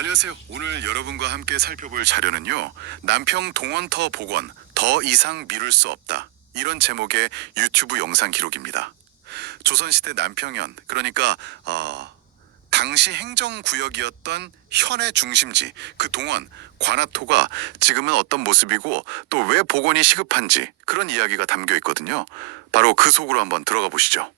안녕하세요. 오늘 여러분과 함께 살펴볼 자료는요. 남평 동원터 복원 더 이상 미룰 수 없다. 이런 제목의 유튜브 영상 기록입니다. 조선시대 남평현, 그러니까 당시 행정구역이었던 현의 중심지 그 동원 관아토가 지금은 어떤 모습이고 또 왜 복원이 시급한지 그런 이야기가 담겨 있거든요. 바로 그 속으로 한번 들어가 보시죠.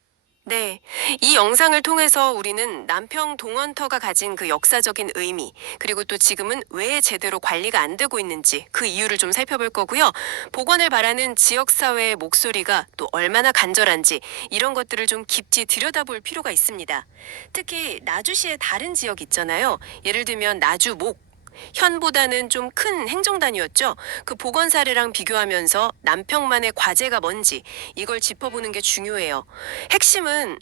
네. 이 영상을 통해서 우리는 남평 동원터가 가진 그 역사적인 의미, 그리고 또 지금은 왜 제대로 관리가 안 되고 있는지 그 이유를 좀 살펴볼 거고요. 복원을 바라는 지역사회의 목소리가 또 얼마나 간절한지 이런 것들을 좀 깊이 들여다볼 필요가 있습니다. 특히 나주시의 다른 지역 있잖아요. 예를 들면 나주목. 현보다는 좀 큰 행정단이었죠. 그 복원 사례랑 비교하면서 남평만의 과제가 뭔지 이걸 짚어보는 게 중요해요. 핵심은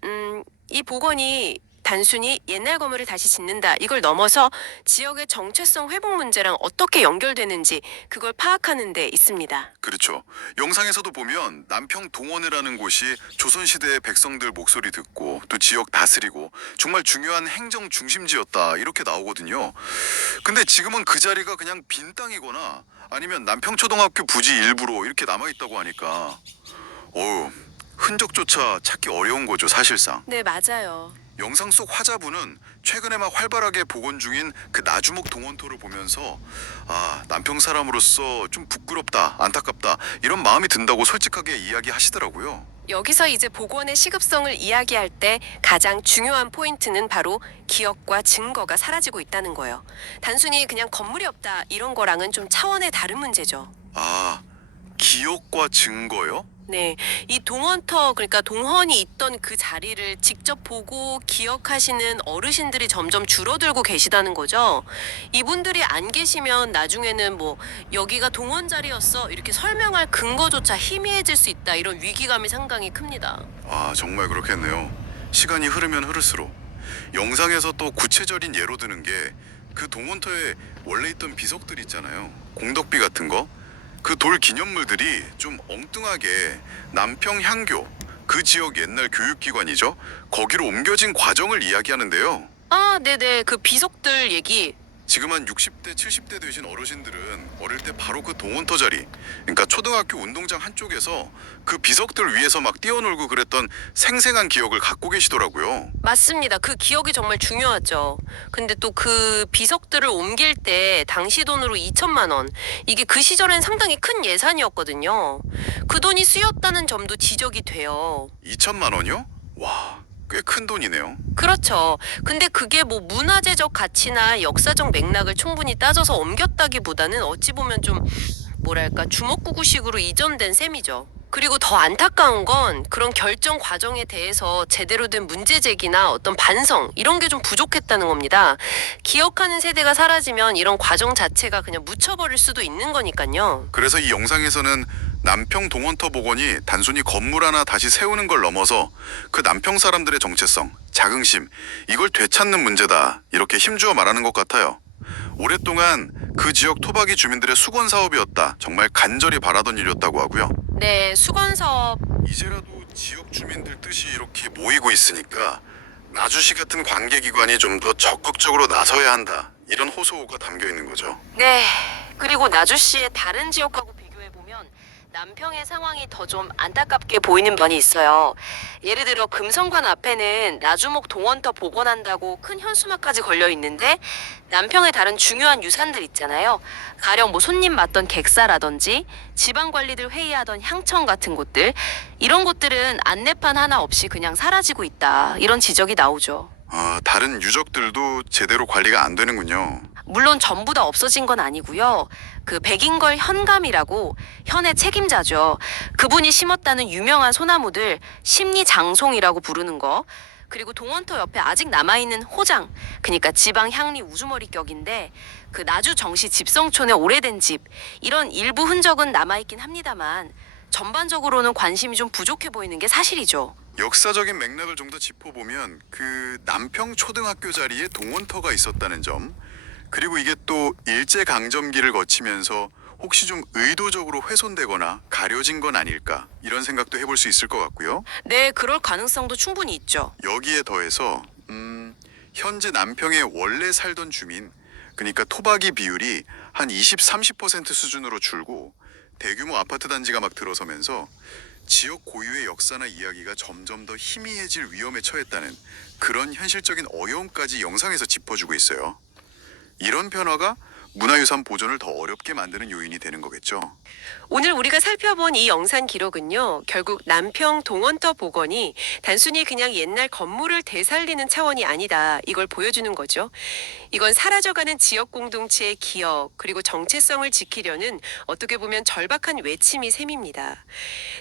이 복원이 단순히 옛날 건물을 다시 짓는다 이걸 넘어서 지역의 정체성 회복 문제랑 어떻게 연결되는지 그걸 파악하는 데 있습니다. 그렇죠. 영상에서도 보면 남평 동원이라는 곳이 조선시대의 백성들 목소리 듣고 또 지역 다스리고 정말 중요한 행정 중심지였다 이렇게 나오거든요. 근데 지금은 그 자리가 그냥 빈 땅이거나 아니면 남평초등학교 부지 일부로 이렇게 남아있다고 하니까 어우, 흔적조차 찾기 어려운 거죠, 사실상. 네, 맞아요. 영상 속 화자분은 최근에 막 활발하게 복원 중인 그 나주목 동원토를 보면서 남평 사람으로서 좀 부끄럽다, 안타깝다 이런 마음이 든다고 솔직하게 이야기하시더라고요. 여기서 이제 복원의 시급성을 이야기할 때 가장 중요한 포인트는 바로 기억과 증거가 사라지고 있다는 거예요. 단순히 그냥 건물이 없다 이런 거랑은 좀 차원의 다른 문제죠. 아, 기억과 증거요? 네, 이 동원터 그러니까 동헌이 있던 그 자리를 직접 보고 기억하시는 어르신들이 점점 줄어들고 계시다는 거죠. 이분들이 안 계시면 나중에는 뭐 여기가 동원 자리였어 이렇게 설명할 근거조차 희미해질 수 있다 이런 위기감이 상당히 큽니다. 정말 그렇겠네요. 시간이 흐르면 흐를수록 영상에서 또 구체적인 예로 드는 게 그 동원터에 원래 있던 비석들 있잖아요. 공덕비 같은 거. 그 돌 기념물들이 좀 엉뚱하게 남평 향교 그 지역 옛날 교육기관이죠. 거기로 옮겨진 과정을 이야기하는데요. 아, 네네. 그 비석들 얘기. 지금 한 60대, 70대 되신 어르신들은 어릴 때 바로 그 동원터 자리, 그러니까 초등학교 운동장 한쪽에서 그 비석들 위에서 막 뛰어놀고 그랬던 생생한 기억을 갖고 계시더라고요. 맞습니다. 그 기억이 정말 중요하죠. 근데 또 그 비석들을 옮길 때 당시 돈으로 2천만 원. 이게 그 시절엔 상당히 큰 예산이었거든요. 그 돈이 쓰였다는 점도 지적이 돼요. 2천만 원이요? 와, 꽤 큰 돈이네요. 그렇죠. 근데 그게 뭐 문화재적 가치나 역사적 맥락을 충분히 따져서 옮겼다기보다는 어찌 보면 좀 뭐랄까 주먹구구식으로 이전된 셈이죠. 그리고 더 안타까운 건 그런 결정 과정에 대해서 제대로 된 문제 제기나 어떤 반성 이런 게 좀 부족했다는 겁니다. 기억하는 세대가 사라지면 이런 과정 자체가 그냥 묻혀버릴 수도 있는 거니까요. 그래서 이 영상에서는 남평 동원터 복원이 단순히 건물 하나 다시 세우는 걸 넘어서 그 남평 사람들의 정체성, 자긍심, 이걸 되찾는 문제다. 이렇게 힘주어 말하는 것 같아요. 오랫동안 그 지역 토박이 주민들의 수건 사업이었다. 정말 간절히 바라던 일이었다고 하고요. 네, 수건 사업. 이제라도 지역 주민들 뜻이 이렇게 모이고 있으니까 나주시 같은 관계기관이 좀 더 적극적으로 나서야 한다. 이런 호소가 담겨 있는 거죠. 네. 그리고 나주시의 다른 지역하고 비교해보면 남평의 상황이 더 좀 안타깝게 보이는 면이 있어요. 예를 들어 금성관 앞에는 나주목 동원터 복원한다고 큰 현수막까지 걸려 있는데 남평의 다른 중요한 유산들 있잖아요. 가령 뭐 손님 맞던 객사라든지 지방관리들 회의하던 향청 같은 곳들 이런 곳들은 안내판 하나 없이 그냥 사라지고 있다. 이런 지적이 나오죠. 다른 유적들도 제대로 관리가 안 되는군요. 물론 전부 다 없어진 건 아니고요. 그 백인걸 현감이라고 현의 책임자죠. 그분이 심었다는 유명한 소나무들 심리장송이라고 부르는 거. 그리고 동원터 옆에 아직 남아있는 호장, 그러니까 지방 향리 우주머리격인데 그 나주 정시 집성촌의 오래된 집 이런 일부 흔적은 남아있긴 합니다만 전반적으로는 관심이 좀 부족해 보이는 게 사실이죠. 역사적인 맥락을 좀 더 짚어보면 그 남평 초등학교 자리에 동원터가 있었다는 점, 그리고 이게 또 일제강점기를 거치면서 혹시 좀 의도적으로 훼손되거나 가려진 건 아닐까 이런 생각도 해볼 수 있을 것 같고요. 네, 그럴 가능성도 충분히 있죠. 여기에 더해서 현재 남평에 원래 살던 주민 그러니까 토박이 비율이 한 20-30% 수준으로 줄고 대규모 아파트 단지가 막 들어서면서 지역 고유의 역사나 이야기가 점점 더 희미해질 위험에 처했다는 그런 현실적인 어려움까지 영상에서 짚어주고 있어요. 이런 변화가 문화유산 보존을 더 어렵게 만드는 요인이 되는 거겠죠. 오늘 우리가 살펴본 이 영상 기록은요, 결국 남평 동원터 복원이 단순히 그냥 옛날 건물을 되살리는 차원이 아니다. 이걸 보여주는 거죠. 이건 사라져가는 지역 공동체의 기억, 그리고 정체성을 지키려는 어떻게 보면 절박한 외침이 셈입니다.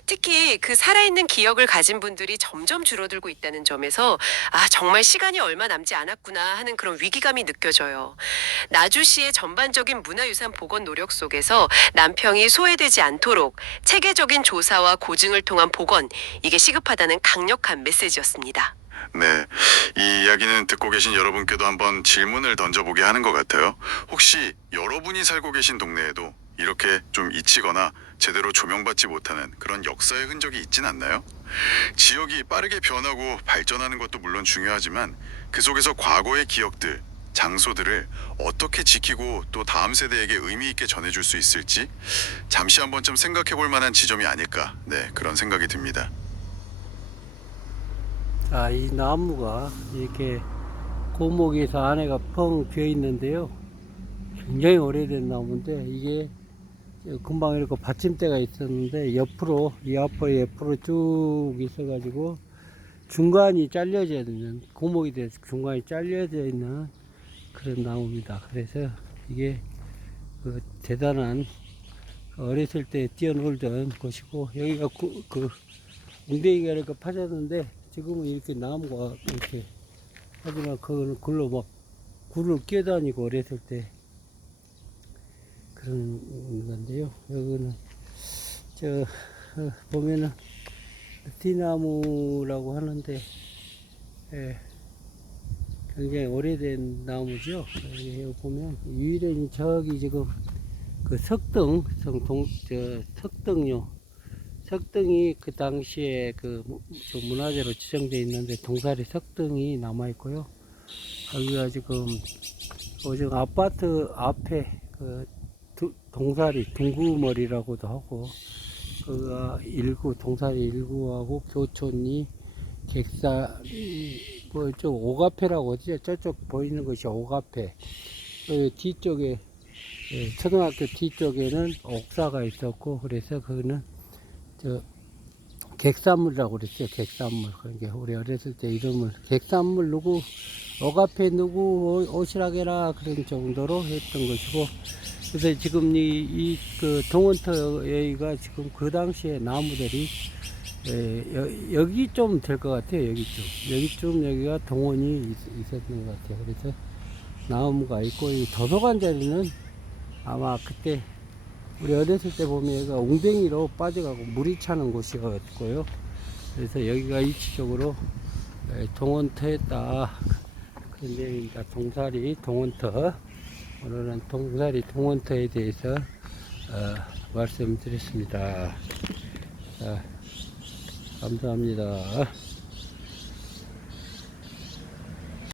특히 그 살아있는 기억을 가진 분들이 점점 줄어들고 있다는 점에서 정말 시간이 얼마 남지 않았구나 하는 그런 위기감이 느껴져요. 나주시의 전반적인 문화유산 복원 노력 속에서 남평이 소외되지 않도록 체계적인 조사와 고증을 통한 복원, 이게 시급하다는 강력한 메시지였습니다. 네, 이 이야기는 듣고 계신 여러분께도 한번 질문을 던져보게 하는 것 같아요. 혹시 여러분이 살고 계신 동네에도 이렇게 좀 잊히거나 제대로 조명받지 못하는 그런 역사의 흔적이 있진 않나요? 지역이 빠르게 변하고 발전하는 것도 물론 중요하지만 그 속에서 과거의 기억들, 장소들을 어떻게 지키고 또 다음 세대에게 의미 있게 전해줄 수 있을지 잠시 한번 좀 생각해 볼 만한 지점이 아닐까, 네, 그런 생각이 듭니다. 이 나무가 이렇게 고목에서 안에가 펑 비어 있는데요. 굉장히 오래된 나무인데 이게 금방 이렇게 받침대가 있었는데 옆으로 이 앞에 옆으로 쭉 있어가지고 중간이 잘려져 있는, 고목이 돼서 중간이 잘려져 있는 그런 나무입니다. 그래서 이게 대단한 어렸을 때 뛰어놀던 곳이고, 여기가 웅덩이가 이렇게 파졌는데 지금은 이렇게 나무가 이렇게, 하지만 그거는 글로 막 굴을 끼어다니고 어렸을 때 그런 건데요. 여기는 보면은 티나무라고 하는데, 굉장히 오래된 나무죠. 여기 보면 유일한 저기 지금 그 석등이 그 당시에 좀 문화재로 지정되어 있는데 동사리 석등이 남아 있고요. 여기가 지금 오정 아파트 앞에 동사리 둥구머리라고도 하고, 동사리 1구하고 교촌이 저 오가페라고 하죠. 저쪽 보이는 것이 오가페. 뒤쪽에, 초등학교 뒤쪽에는 옥사가 있었고, 그래서 그거는 객산물이라고 그랬어요. 객산물. 그러니까 우리 어렸을 때 이름을 객산물 누구, 오가페 누구 오시라게라 그런 정도로 했던 것이고, 그래서 지금 그 동원터 여기가 지금 그 당시에 나무들이 여기 좀 될 것 같아요. 여기가 동원이 있었던 것 같아요. 그래서 나무가 있고, 이 도서관 자리는 아마 그때 우리 어렸을 때 보면 여기가 웅덩이로 빠져가고 물이 차는 곳이었고요. 그래서 여기가 위치적으로 동원터였다. 그런 내용입니다. 동사리 동원터. 오늘은 동사리 동원터에 대해서 말씀드렸습니다. 감사합니다.